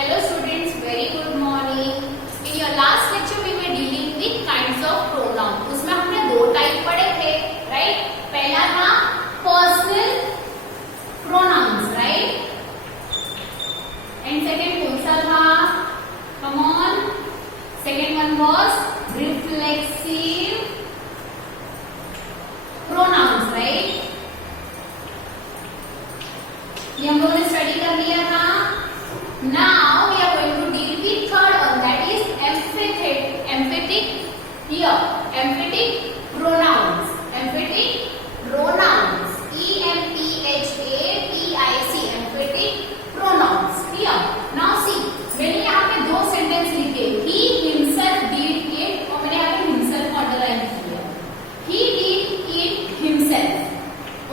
Hello students, very good morning. In your last lecture we were dealing with kinds of pronoun. उसमें हमने दो type पढ़े थे, right? पहला था personal pronouns, right? And second कौन सा था? Come on. Second one was reflexive pronouns, right? ये हम लोगों ने स्टडी कर लिया था. Now we are going to deal with third one, that is emphatic here, emphatic pronouns, emphatic pronouns, E-M-P-H-A-T-I-C, emphatic pronouns here. Now see, मैंने यहाँ पे दो सेंटेंस लिखे, he himself did it, और मैंने यहाँ पे himself को अंडरलाइन किया, he did it himself.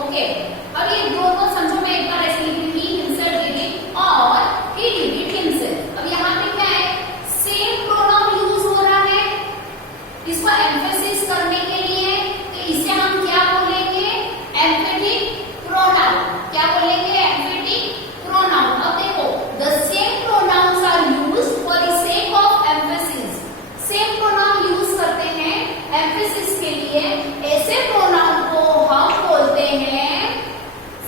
Okay, अब ये दोनों समझो, मैं एक बार ऐसे लिख रही हूँ, he himself did it और he did it himself. अब यहाँ पे क्या है, सेम प्रोनाउन यूज हो रहा है इसको एम्फेसिस करने के लिए, तो इसे हम क्या बोलेंगे, एम्फेटिक प्रोनाउन. क्या बोलेंगे, एम्फेटिक प्रोनाउन. अब देखो, the same pronouns are used for the sake of emphasis. Same pronoun use करते हैं एम्फेसिस के लिए. ऐसे प्रोनाउन को हम बोलते हैं,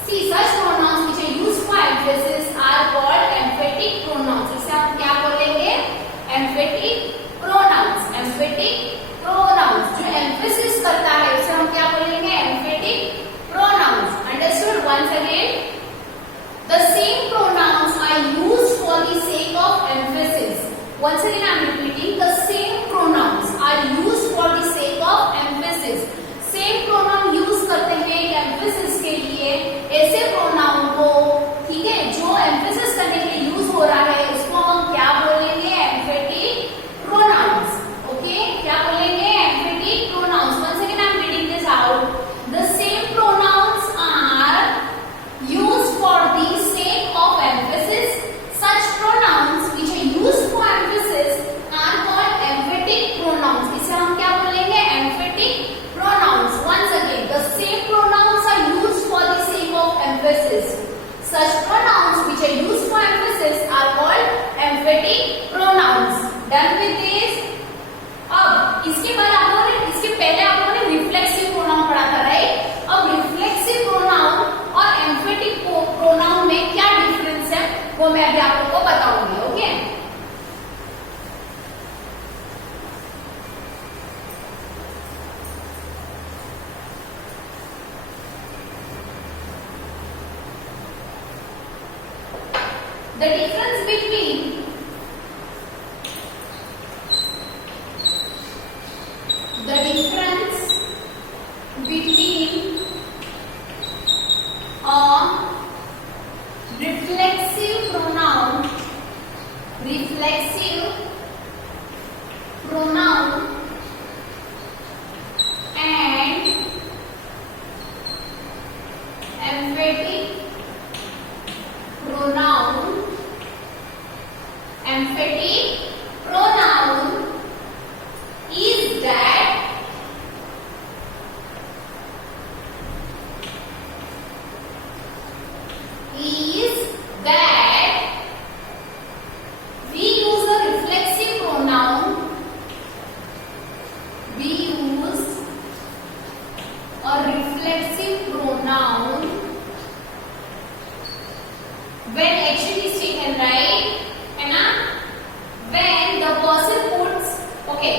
see such pronouns which are used for emphasis are called emphatic pronouns. इसे हम क्या बोलेंगे, emphatic pronouns. emphatic pronouns जो emphasis करता है उसे हम क्या बोलेंगे, emphatic pronouns. Understood? Once again, the same pronouns are used for the sake of emphasis. Once again I am repeating, the same pronouns are used for the sake of emphasis. Same pronoun use करते हैं emphasis के लिए. ऐसे pronoun को, ठीक है, जो emphasis करने के लिए यूज हो रहा है उसको हम क्या बोलेंगे, एम्फेटिक प्रोनाउंस. ओके, क्या बोलेंगे, emphatic pronouns. Once again I am reading this out. The same pronouns are used for the sake of emphasis. Such pronouns which are used for emphasis are called emphatic pronouns. इसे हम क्या बोलेंगे, emphatic pronouns. Once again, the same pronouns are used for the sake of emphasis. Such pronouns which are used for emphasis are called emphatic pronouns. Done with this? अब इसके बाद आप लोगों ने, इसके पहले आप लोगों ने रिफ्लेक्सिव प्रोनाउन पढ़ा था, राइट? अब रिफ्लेक्सिव प्रोनाउन और एम्फेटिक प्रोनाउन में क्या डिफरेंस है वो मैं अभी आप लोगों को बताऊंगी. Okay, the difference between a reflexive pronoun and emphatic pronoun. Emphatic pronoun is that we use a reflexive pronoun. We use a reflexive pronoun when action is taken, right? When the person puts, okay,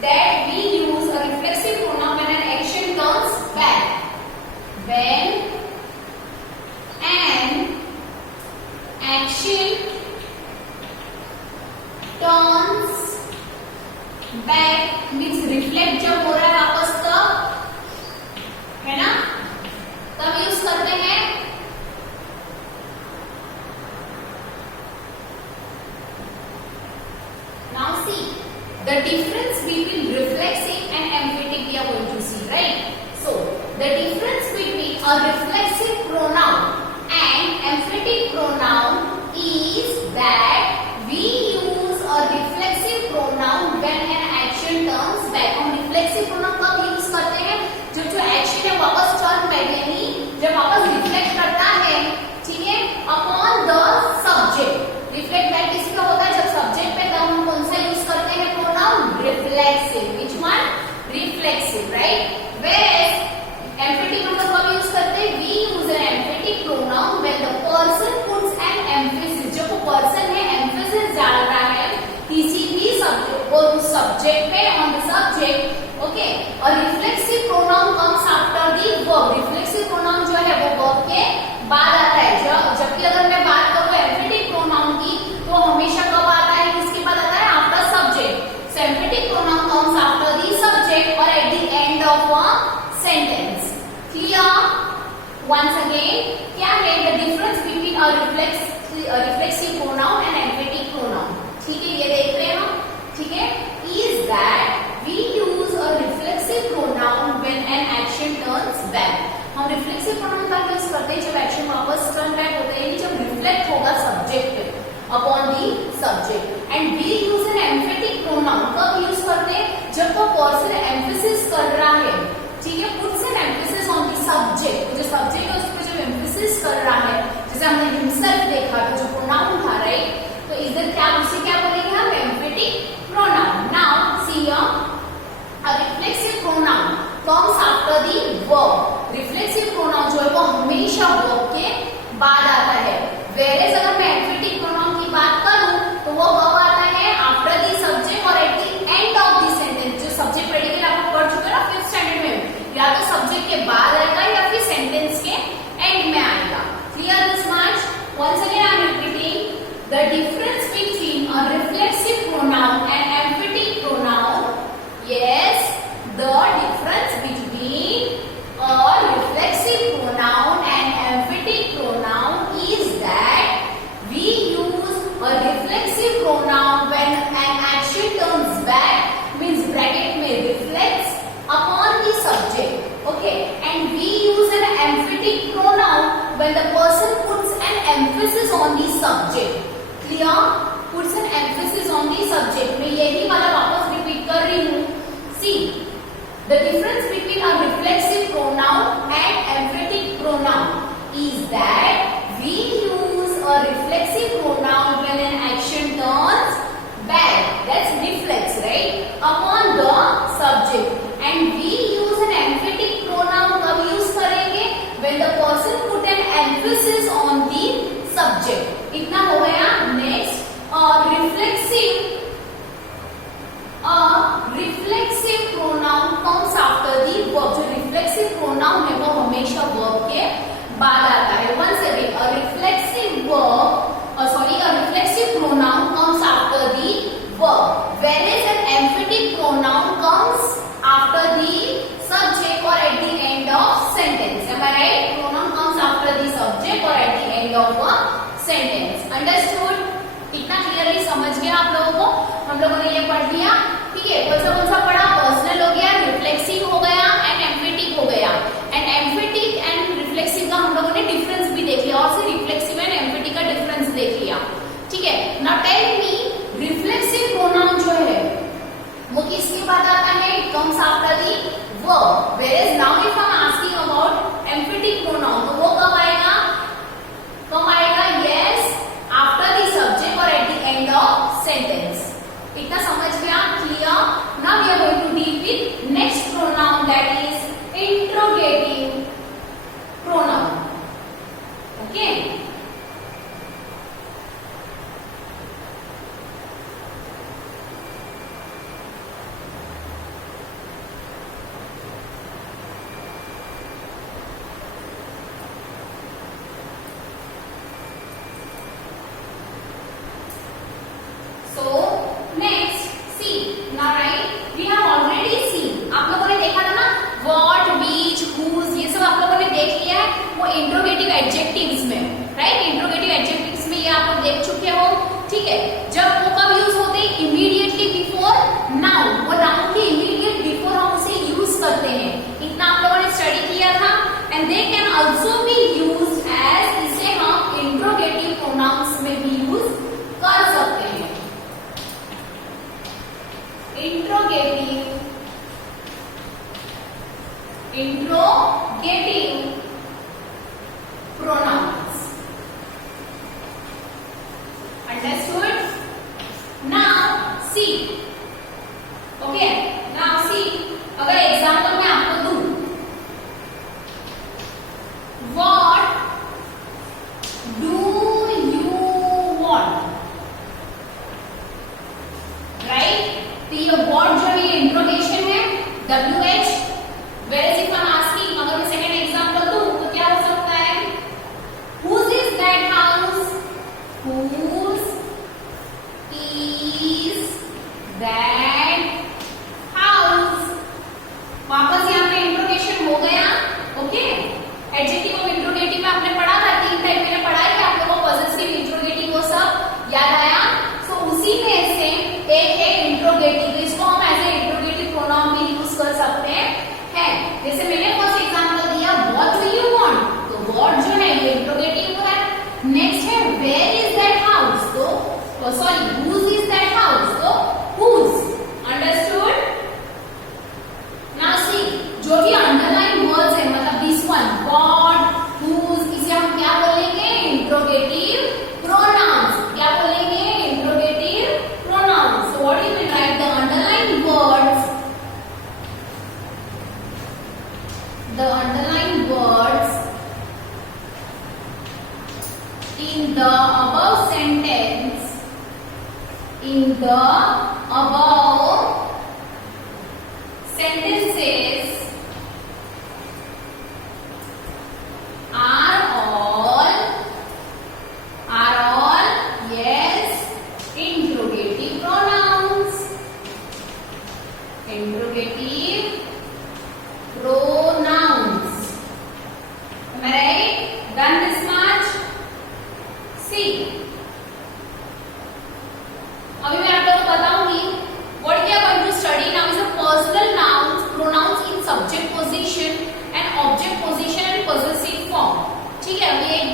that we use a reflexive pronoun when an action comes back. When an action turns back means reflect जब हो रहा है वापस, तब, है ना, तब use करते हैं. Now see, the difference between reflexive and emphatic we are going to see, right? So, the difference between a reflexive pronoun and emphatic pronoun is that we use a reflexive pronoun when an action turns back. हम reflexive pronoun कब use करते हैं, जब जो action है वापस turn back, यानी जब वापस reflect करता है, ठीक है, upon the subject. reflect back is once again क्या है the difference between a reflexive pronoun and emphatic pronoun. ठीक है, ये देख रहे हैं हम. ठीक है, is that we use a reflexive pronoun when an action turns back. हम रिफ्लेक्सिव प्रोनाउन का यूज करते हैं जब एक्शन वापस टर्न बैक होता है, यानी जब रिफ्लेक्ट होगा सब्जेक्ट पे upon the subject. And we use an emphatic pronoun कब यूज करते हैं, जब वो पर्सन एम्फेसिस कर रहा है. ठीक है, puts N emphasis on the subject. जो सब्जेक्ट है उस पर जब एम्फेसिस कर रहा है, जैसे हमने हिमसेल्फ देखा तो जो प्रोनाउन था, राइट, तो इधर क्या उसे क्या बोलेंगे हम, emphatic pronoun. Now see a reflexive pronoun comes after the verb. Reflexive pronoun जो है वो हमेशा वर्ब के बाद आता है. whereas अगर मैं एम्फेटिक प्रोनाउन की बात करूं तो वो कब आता है, आफ्टर द सब्जेक्ट और at the end of the sentence. जो सब्जेक्ट प्रेडिकेट आप पढ़ चुके हैं ना 5th स्टैंडर्ड में, या तो सब्जेक्ट के बाद आएगा या फिर सेंटेंस के एंड में आएगा. Clear this much? once again I am repeating the difference between a reflexive pronoun and emphatic pronoun. Yes, the difference between a reflexive pronoun and emphatic pronoun is that we use a reflexive pronoun when an action turns back, means bracket में reflects upon the subject. Okay, and we use an emphatic pronoun when the person puts an emphasis on the subject. Clear? Puts an emphasis on the subject. मैं यही वाला वापस repeat कर रही हूँ. See, the difference between a reflexive pronoun and emphatic pronoun is that we use a reflexive pronoun when an action turns back, that's reflex, right, upon the subject. And we use an emphatic pronoun कब use करेंगे, when the person put an emphasis on the subject. इतना हो गया. Next, reflexive pronoun comes after the verb. जो reflexive pronoun है वो हमेशा verb के बाद आता है. Once again, a reflexive pronoun comes after the verb, whereas an emphatic pronoun comes after the subject or at the end of sentence. Am I right? Pronoun comes after the subject or at the end of a sentence. Understood? इतना clearly समझ गया आप लोगों को? हम लोगों ने ये पढ़ लिया. ठीक है, कौन सा पढ़ा, पर्सनल हो गया, रिफ्लेक्सिव हो गया एंड एम्फेटिक हो गया. एंड एम्फेटिक एंड रिफ्लेक्सिव का हम लोगों ने डिफरेंस भी देख लिया, और से रिफ्लेक्सिव एंड एम्फेटिक का डिफरेंस देख लिया. ठीक है, now tell me, reflexive pronoun जो है वो किसके बाद आता है, it comes after the verb. whereas now if I'm asking about emphatic pronoun, तो वो कब आएगा, yes, after the subject or at the end of sentence. इतना समझ गया? Clear? Now we are going to deal with next pronoun, that is interrogative pronoun. Okay, interrogative adjectives में, right, interrogative adjectives में ये आप लोग देख चुके हो. ठीक है, जब वो कब यूज होते हैं, इमीडिएटली बिफोर नाउन. वो नाउन के इमीडिएट बिफोर हम उसे यूज करते हैं. इतना आप लोगों ने स्टडी किया था. And they can also be use as, इसे हम इंट्रोगेटिव प्रोनाउंस में भी यूज कर सकते हैं. Interrogative pronouns. Understood? Now see. Okay, now see, अगर एग्जाम्पल मैं आपको दूं, what do you want, right? तो ये what जो है इंट्रोगेशन है, WH. whereas if I'm asking, अगर मैं सेकेंड एग्जाम्पल दूं तो क्या हो सकता है, whose is that house, whose is that house. वापस यहाँ पे इंट्रोगेशन हो गया. Okay, adjective of sorry, whose is that house? So whose, understood? Now see, जो भी underline words है, मतलब this one, God, whose, इसे हम क्या बोलेंगे? Interrogative pronouns. क्या बोलेंगे? Interrogative pronouns. So what do you mean? Write the underlined words. The underlined words in the above sentence. In the above sentences are all yes interrogative pronouns. Interrogative pronouns. Am I right? Done this much? See. अभी मैं आप लोगों को बताऊंगी what we are going to study now is a personal nouns, pronouns in subject position and object position and possessive form. ठीक है, अभी एक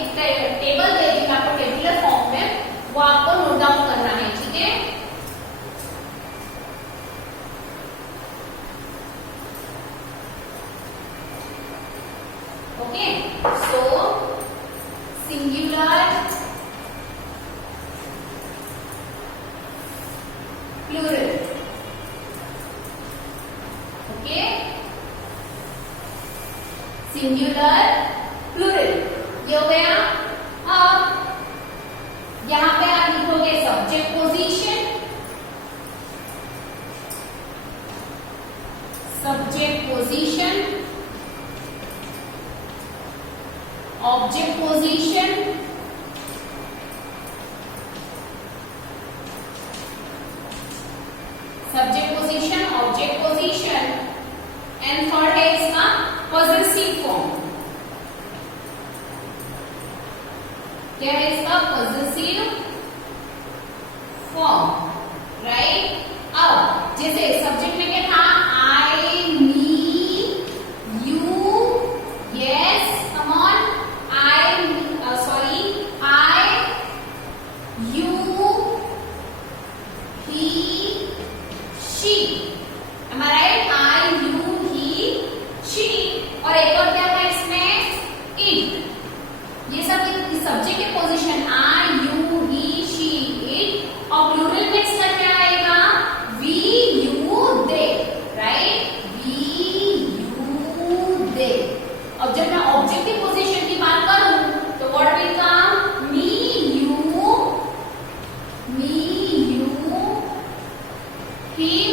टेबल दे दी आपको टेबुलर फॉर्म में, वो आपको नोट डाउन करना है. ठीक है, okay. So singular, plural. Okay, singular, plural, ये हो गया. अब यहां पे आप लिखोगे subject position, subject position, object position, subject position, object position, and third है इसका possessive form. क्या है इसका? possessive form, right? अब जैसे सब्जेक्ट में क्या था? I, me, you, yes, come on. I, you, he, she. Am I right? I, you, he, she. और एक और क्या था इसमें? It. ये सब सब्जेक्ट के position I, you, he, she, it. और प्लूरल में इसका क्या आएगा? We, you, they. Right? We, you, they. अब जब मैं ऑब्जेक्ट के पोजीशन की बात करूं तो what will come? Me, you, him,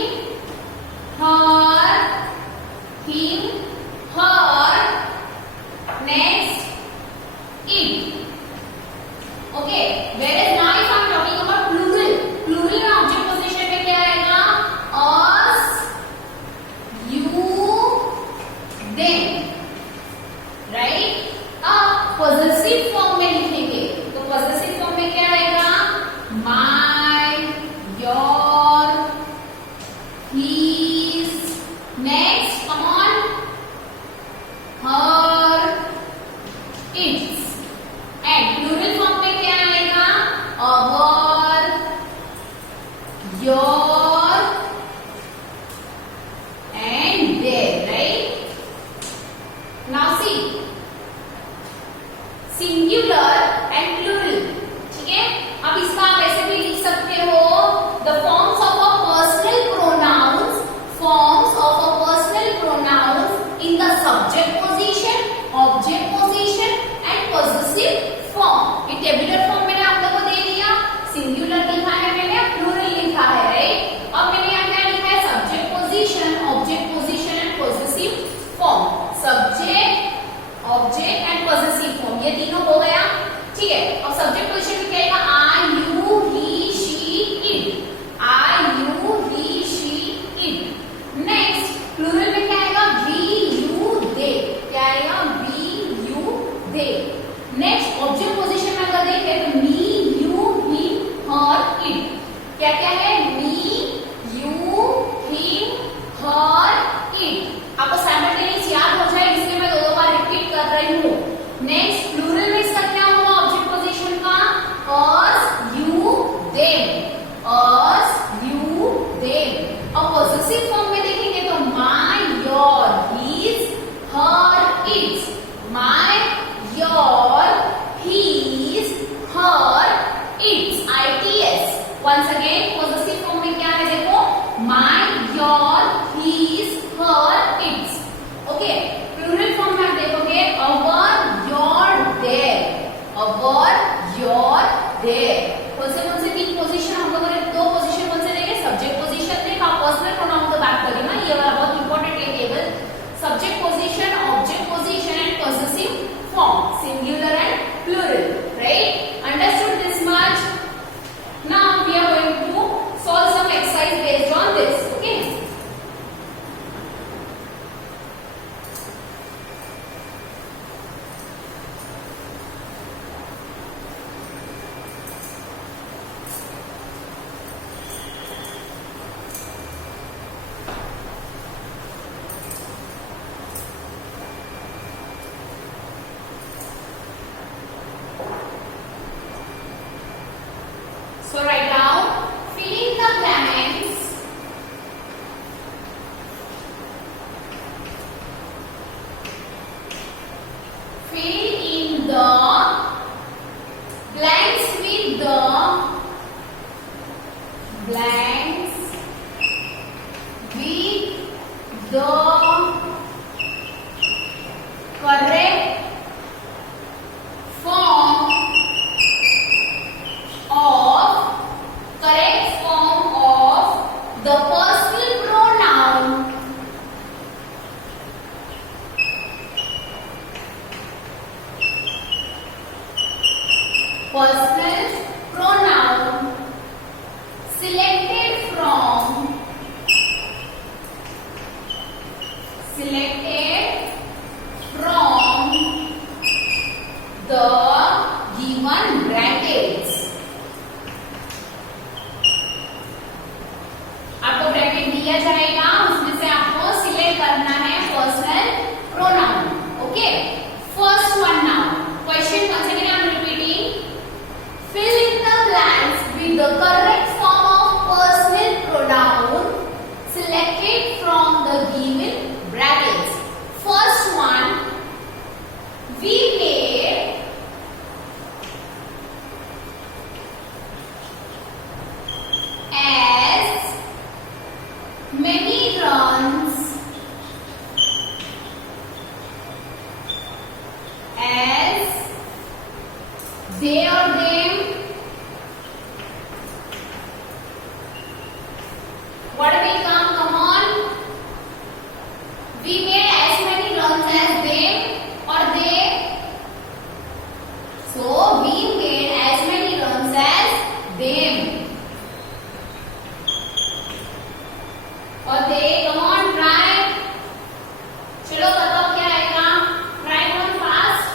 her, next, it. Okay. Whereas now if I'm talking about plural, plural में object position में क्या आएगा? Us, you, them. Right? अब possessive form में लिखेंगे तो possessive form में क्या आएगा? My, your, his, next, come on, her, its. And plural form में क्या आएगा? Our, your, and their. Right? Now see, singular and plural. ठीक है, अब इसका आप ऐसे भी लिख सकते हो the forms of a personal pronouns, forms of a personal pronouns in the subject position, object position and possessive form. ये टेबुलर फॉर्म मैंने आप लोगों को दे दिया. सिंगुलर लिखा है मैंने, प्लूरल लिखा है. राइट? कौन से 3 पोजीशन हम लोगों ने 2 पोजीशन कौन से देखे, सब्जेक्ट पोजीशन देखा, पर्सनल प्रोनाउन तो बात करी ना, ये वाला बहुत इंपॉर्टेंट है table, subject position, object position and possessive form, singular and plural, right? Understood this much? Now we are going to solve some exercise based on this, okay? So right now, fill in the blanks. Fill in the blanks with the blanks with the correct form of the personal pronoun. Personal pronoun selected from the given brackets. आपको bracket दिया जाएगा, उसमें से आपको select करना है personal pronoun, okay? First one now, question once again I am repeating. Fill in the blanks with the correct form of personal pronoun selected from the given brackets. First one, we made as many runs as they or them. What will come? Come on. We made as many runs as them or they. So we made as many runs as them. और दे, come on, try. चलो बताओ क्या आएगा? Try one fast.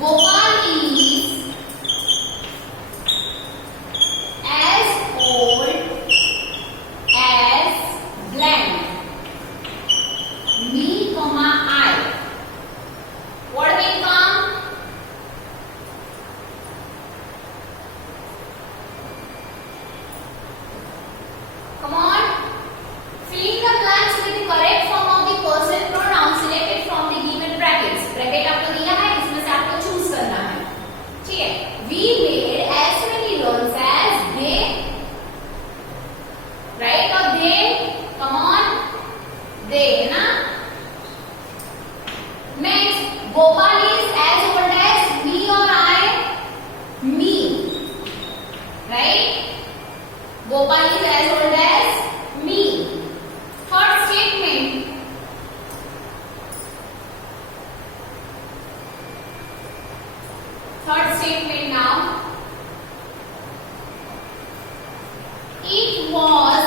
Gopal is as old as blank. Me, I. What will come? Come on. Fill in the blanks with the correct form of the personal pronoun selected from the given brackets. Bracket आपको दिया है, इसमें से आपको choose करना है, ठीक है? We made as many runs as they, right? और they, come on, they ना. Next, Gopal is as old as me or I, me, right? Gopal is as old as me. Third statement. Third statement now. It was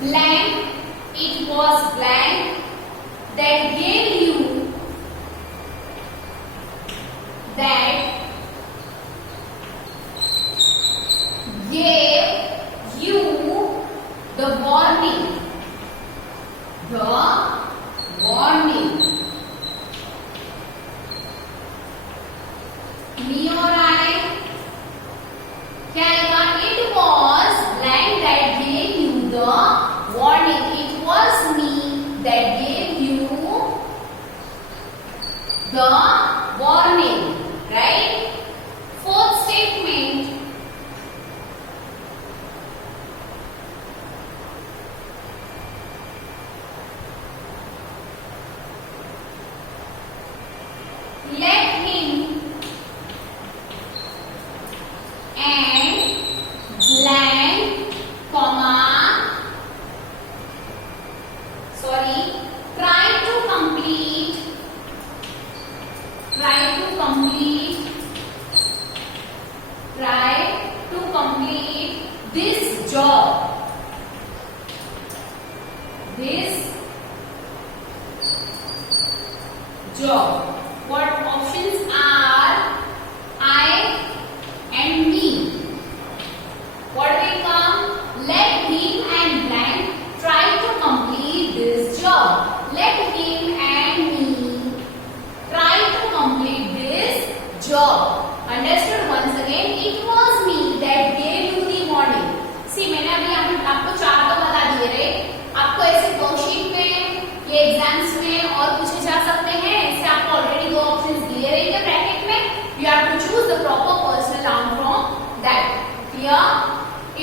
blank. It was blank that gave you the warning. The warning. Me और I क्या आएगा? It was blank that gave you the warning. It was me that gave you the warning. Right? Fourth statement. Let complete this job. What options are I and me? What will come? Let him and blank try to complete this job. Let him and me try to complete this job. Understood? Once again, it was me that gave you the warning. See, मैंने अभी आपको चार तो बता दिए रहे. आपको ऐसे वर्कशीट में, ये एग्जाम्स में और पूछे जा सकते हैं. इससे आपको ऑलरेडी दो ऑप्शंस दिए रहेंगे ब्रैकेट में. You have to choose the proper personal noun from that. Clear?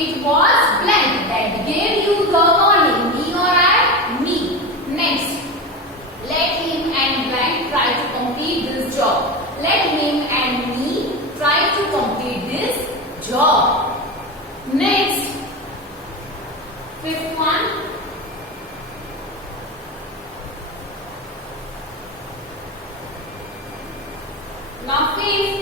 It was blank that gave you the warning. Me or I? Me. Next, let him and blank try to complete this job. Let him and me try to complete this job. Next, fifth one. Now fifth,